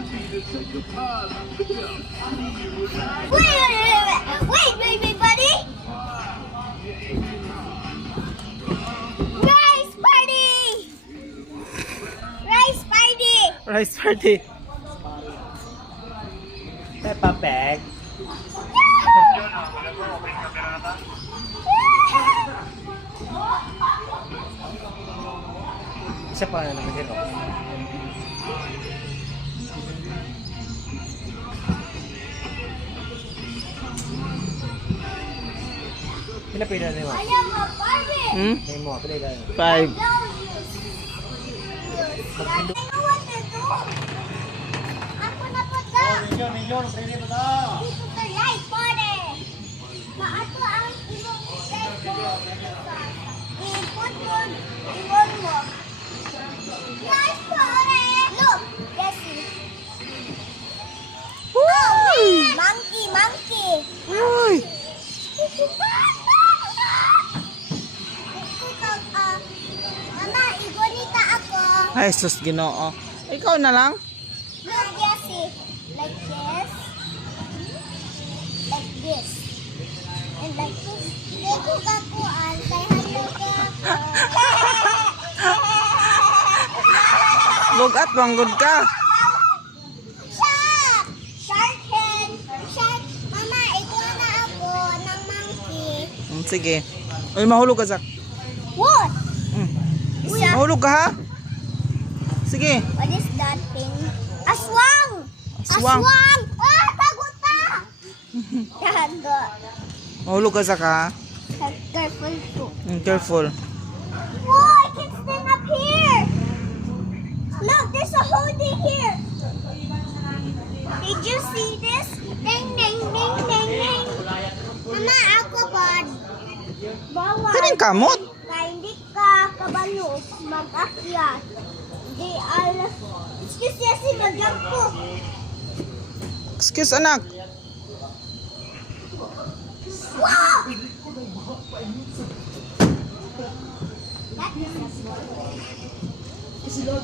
Wait, buddy. Rice party. Rice party. Rice party. Peppa Pig. Isa pa na naman dito. Pila pila na mo? I am a Barbie. May mo, pila na. 5. I know what to do. Ako na po to. Milyon, pwede pa ta. Dito sa rice party. Maato ang imong cellphone. I-put mo, i-on mo. Rice party. Look, Jessie. Oh, monkey. Uy! Mama, igonita ako. Ay, sus Ginoo. Ikaw na lang? Look, Jessie. Like this. Like this. And like this. Lego kakuan. Kay halo ka. Bugat, manggod ka. Shark! Shark head. Shark. Mama, ikuha na ako ng monkey. Sige. Uy, mahulog ka, Zak. What? Isa. Mahulog ka, ha? Sige. What is that thing? Aswang! Aswang. Ah, taguta! Tago. Mahulog ka, Zak, ha? Careful too. Careful. Whoa, I can stand up here! Look, there's a holding here. Did you see this? Ding, ding, ding, ding, ding. Mama, ako bad. Bawal. Kaning kamot. Na hindi ka kabalo mag-akyat. Di excuse me, si mag-jump po. Excuse, anak. Wow! That is a